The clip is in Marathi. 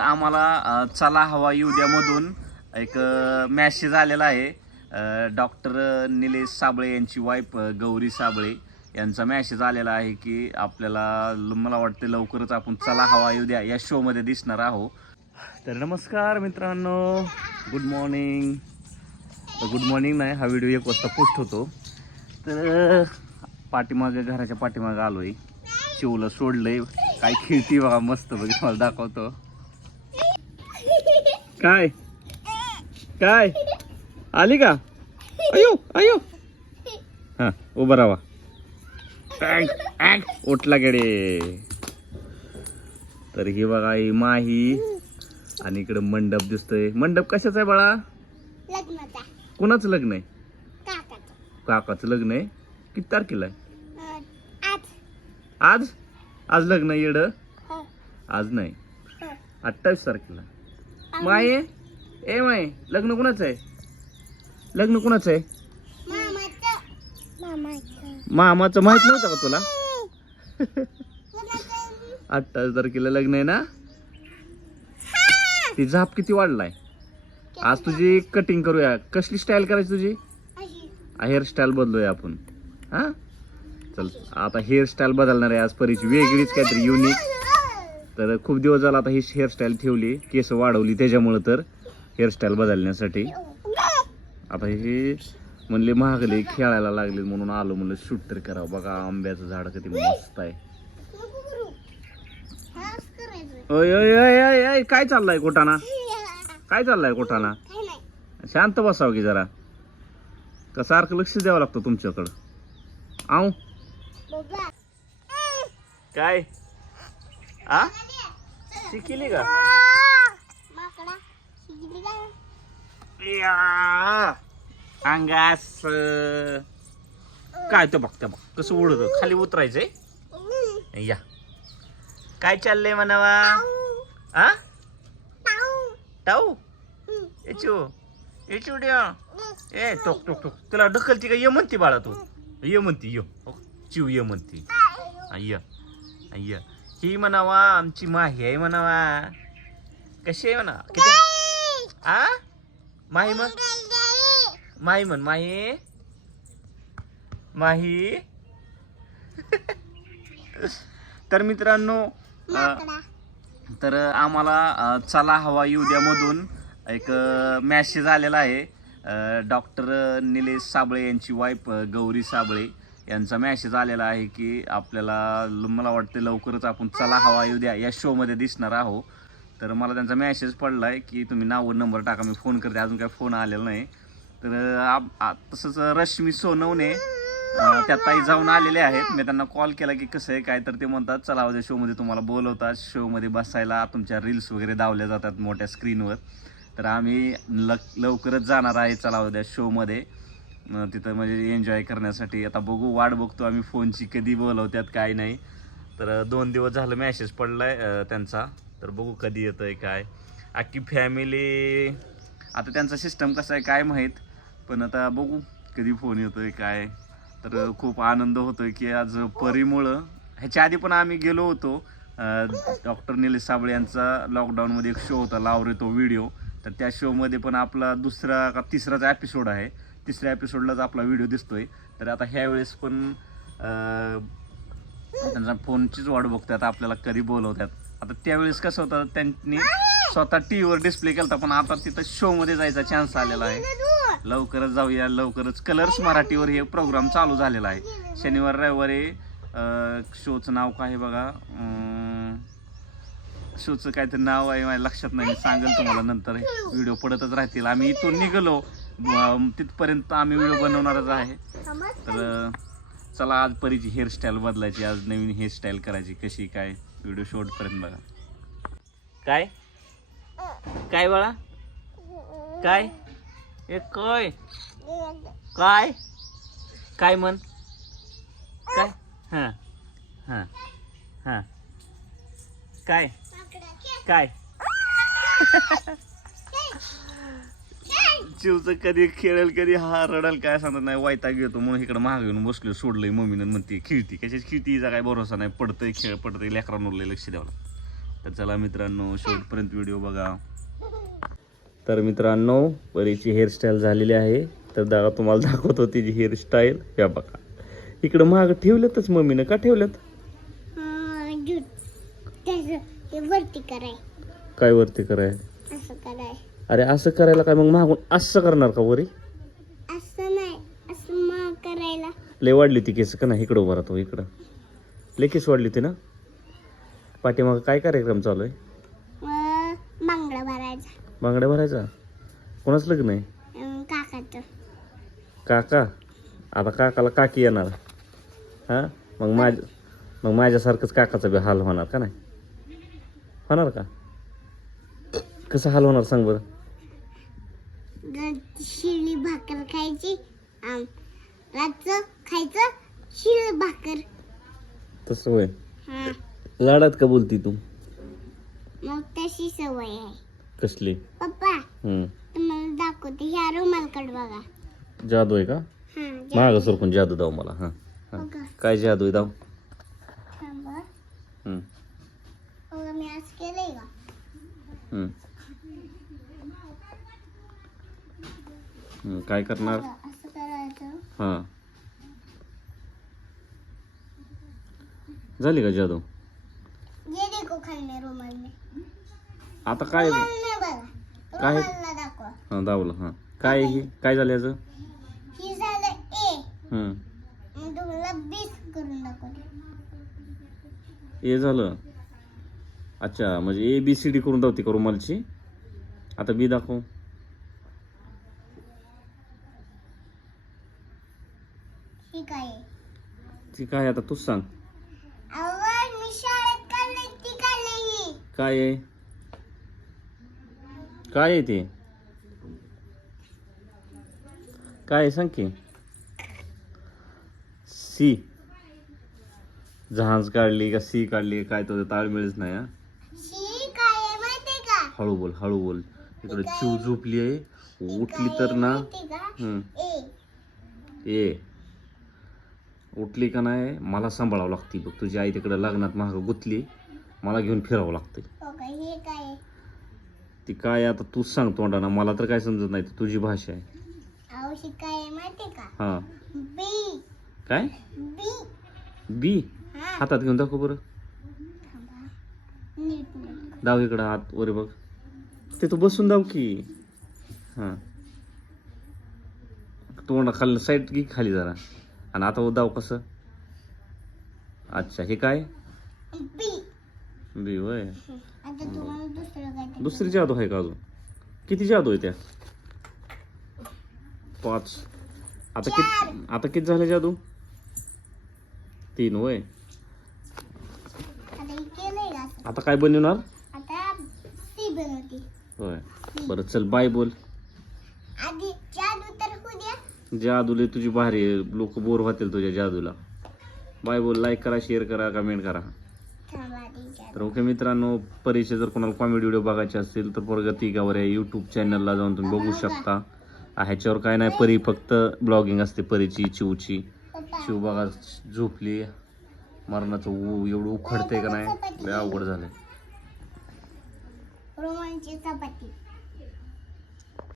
आम्हाला चला हवा येऊ द्यामधून एक मॅसेज आलेला आहे. डॉक्टर निलेश साबळे यांची वाईफ गौरी साबळे यांचा मॅसेज आलेला आहे की आपल्याला मला वाटते लवकरच आपण चला हवा येऊ द्या. या शोमध्ये दिसणार आहो. तर नमस्कार मित्रांनो. गुड मॉर्निंग गुड मॉर्निंग नाही हा व्हिडिओ एक वाजता पोस्ट होतो. तर पाठीमागे घराच्या मागे आलोय. शिवला सोडलंय. काय खेळती बघा मस्त बघ मला दाखवतो. काय? काय? आली का? अयो अयो. हा उभा राहा. उठला गेडे तर ही बघा ही माही. आणि इकडे मंडप दिसतोय. मंडप कशाचा आहे बाळा? कोणाचं लग्न आहे? काकाचा. लग्न आहे? किती तारखेला आहे? आज. आज? लग्न येड? हो, आज नाही. हो. अठ्ठावीस तारखेला. माये? ए माये लग्न कुणाचं आहे? लग्न कुणाचं आहे? मामाचं माहीत नव्हतं का तुला? अठ्ठावीस तारखेला लग्न आहे ना? ती झाप किती वाढलाय? आज तुझी कटिंग करूया. कसली स्टाईल करायची तुझी. हेअरस्टाईल बदलूया आपण. हा? चल आता हेअरस्टाईल बदलणार आहे आज परीची. वेगळीच काहीतरी युनिक तर खूप दिवस झाला आता ही हेअरस्टाईल ठेवली केस वाढवली त्याच्यामुळं तर हेअरस्टाईल बदलण्यासाठी. आता हे म्हणले महागले खेळायला लागले म्हणून आलो म्हणलं शूट तरी करावं. बघा आंब्याचं झाड किती मस्त आहे. ओय ओय ओय ओय काय चाललंय कोटाना काय चाललंय कोटाना. शांत बसावं की जरा. का सारखं लक्ष द्यावं लागतं तुमच्याकडं? आऊ. काय? आ? शिकली का. अंगास. काय तो बघ बघ. कसं उडत? खाली उतरायचंय? या. काय चाललंय म्हणावा? ताऊ. टाऊ. येचू. येचू द्या ए टोक टोक टोक. तुला ढकलती का? ये म्हणती बाळा तू. ये म्हणती यो. हो, चिव ये म्हणती. अय्य अय्य ही म्हणावा आमची माही आहे म्हणावा. कशी आहे म्हणा? किती? आ? माही म्हण? माही म्हण माही? माही? तर मित्रांनो तर आम्हाला चला हवा येऊ द्यामधून एक मॅसेज आलेला आहे. डॉक्टर निलेश साबळे यांची वाईफ गौरी साबळे. यांचा मॅसेज आलेला आहे की आपल्याला ल- मला वाटते लवकरच आपण चला हवा येऊ द्या. या शोमध्ये दिसणार आहो तर मला त्यांचा मॅसेज पडला आहे की तुम्ही नाव नंबर टाका. मी फोन करते. अजून काय फोन आलेला नाही. तर आ- तसंच रश्मी सोनवणे त्या ताई जाऊन आलेले आहेत. मी त्यांना कॉल केला की कसं आहे काय तर ते म्हणतात चला हो उद्या शोमध्ये तुम्हाला बोलवतात शोमध्ये बसायला तुमच्या रील्स वगैरे दावल्या जातात मोठ्या स्क्रीनवर तर आम्ही ल लवकरच जाणार आहे. चला हो उद्या शोमध्ये तिथं म्हणजे एन्जॉय करण्यासाठी. आता बघू वाट बघतो आम्ही फोनची कधी बोलवत्यात काय नाही. तर दोन दिवस झालं मॅसेज पडला आहे त्यांचा. तर बघू कधी येतंय काय. अख्खी फॅमिली आता त्यांचा सिस्टम कसा आहे काय माहीत. पण आता बघू कधी फोन येतो आहे काय. तर खूप आनंद होतो आहे की आज परीमुळं ह्याच्या आधी पण आम्ही गेलो होतो. डॉक्टर निलेश साबळे यांचा लॉकडाऊनमध्ये एक शो होता लावरे तो व्हिडिओ तर त्या शोमध्ये पण आपला दुसरा का तिसराचा एपिसोड आहे. तिसऱ्या एपिसोडलाच आपला व्हिडिओ दिसतोय. तर आता ह्या वेळेस पण त्यांचा फोनचीच वाट बघतात आपल्याला कधी बोलवतात. आता त्यावेळेस कसं होतं त्यांनी स्वतः टी व्हीवर डिस्प्ले केला पण आता तिथं शो मध्ये जायचा चान्स आलेला आहे. लवकरच जाऊया लवकरच कलर्स मराठीवर हे प्रोग्राम चालू झालेला आहे. शनिवार रविवारी शोचं नाव काय बघा? शोचं काहीतरी नाव आहे माझ्या लक्षात नाही सांगेल तुम्हाला नंतर. व्हिडिओ पडतच राहतील. आम्ही इथून निघलो तिथपर्यंत आम्ही व्हिडिओ बनवणारच आहे. तर चला आज परीची हेअरस्टाईल बदलायची आज नवीन हेअरस्टाईल करायची कशी काय? व्हिडिओ शॉर्टपर्यंत बघा. काय? काय बाळा? काय? ए काय? काय? काय म्हण? काय? हां हां हां. काय? काय? चिवचं कधी खेळेल कधी हा रडल काय सांगत नाही वायता घेतो म्हणून इकडे महाग येऊन बसलो सोडलंय मम्मीनं म्हणते खेळती. कशाची खेळती? हिचा काय भरोसा नाही. पडतंय खेळ पडतंय लेकरांवर लय लक्ष द्यावं तर चला मित्रांनो शेवटपर्यंत व्हिडिओ बघा. तर मित्रांनो परीची हेअरस्टाईल झालेली आहे. तर दादा तुम्हाला दाखवतो तिची हेअरस्टाईल या बघा. इकडं माग ठेवल्यातच मम्मीनं का कराय. काय वरती कराय? असं कराय. अरे असं करायला काय? मग मागून असं करणार का वरी? असं नाही असं मग करायला. लय वाढली ती केस का नाही? इकडं उभा राहतो इकडं. लय केस वाढली ती ना? पाठीमागं काय कार्यक्रम चालू आहे? मग बांगडा भरायचा. बांगड्या भरायचा? कोणाच लग्न आहे? अं, काकाचं. काका? आता काकाला काकी येणार. हां? मग माझ मग माझ्यासारखंच काकाचा बी हाल होणार का नाही? होणार का? कसं हाल होणार सांग बरं? शिळी भाकर खायची. रातचं खायचं शिळ भाकर. तसं हा. लाडात का बोलती तू? मग तशी सवय आहे. कसली? पप्पा हम्म. तुम्हाला दाखवते. ह्या रुमालकड बघा. जादू आहे का? हा मागं सरकून जादू दाव मला. हां हां. बघा. काय जादू आहे दाव? थांबा. हम्म. बघा मी आज केलंय का? हम्म. काय करणार? बघा, असं करायचं. हां. झाली का जादू? ये देखो खाल्ले रुमाल में. आता काय बघा. काय? रुमालला दाखवा. हां दावलं हां. काय हे? काय झालं याचं? ही झालं ए हम्म. मग तुम्हाला बीस करून दाखवते. ए झालं. अच्छा म्हणजे ए बी सी डी करून दावती का रुमालची? आता बी दाखव ही काय आहे? ती काय आता तूच सांग. आवड मी शाळेत काढले ती काढले काय आहे? काय आहे ते? काय आहे सांग की. सी. जहाज काढली का सी काढली काय तो ताळमेळच नाही हा? शी काय आहे माहितीये का? हळू बोल हळू बोल. इकडे चिव झोपली आहे. उठली तर ना. का? हम्म, ए. ये उठली का नाही मला सांभाळावं लागते बघ. तुझी आई तिकडे लग्नात महाग गुतली मला घेऊन फिरावं लागते हो का? ती काय आता तूच सांग तोंडाना. मला तर काय समजत नाही ती तुझी भाषा आहे. ही काय का? हा. बी. काय? बी. बी? हातात घेऊन दाखव बरं. दाव इकडं हात वर बघ. ते तू बसून दाव की. हां. तोंडा खाली साईड घे खाली जरा. आणि आता दाव कसं? अच्छा हे काय? बी. बी वय दुसरं जादू आहे का अजून? किती जादू आहे त्या? पाच. आता किती आता किती झाले जादू? तीन वय आता काय बनवणार? होय. बरं चल बाय बोल आधी जादू तर होऊ द्या जादूले तुझी भारी लोक बोर होतील तुझ्या जादूला. बाय बोल लाईक करा शेअर करा कमेंट करा. तर ओके मित्रांनो परीचे जर कोणाला कॉमेडी व्हिडिओ बघायचे असतील तर प्रगती गावर या यूट्यूब चॅनलला जाऊन तुम्ही बघू शकता. ह्याच्यावर काय नाही परी फक्त ब्लॉगिंग असते परीची चिवची. शिव चिव बघा झोपली. मरणाचं ऊ एवढं उखडतंय का नाही? अवघड झालं रोमांची चपाती.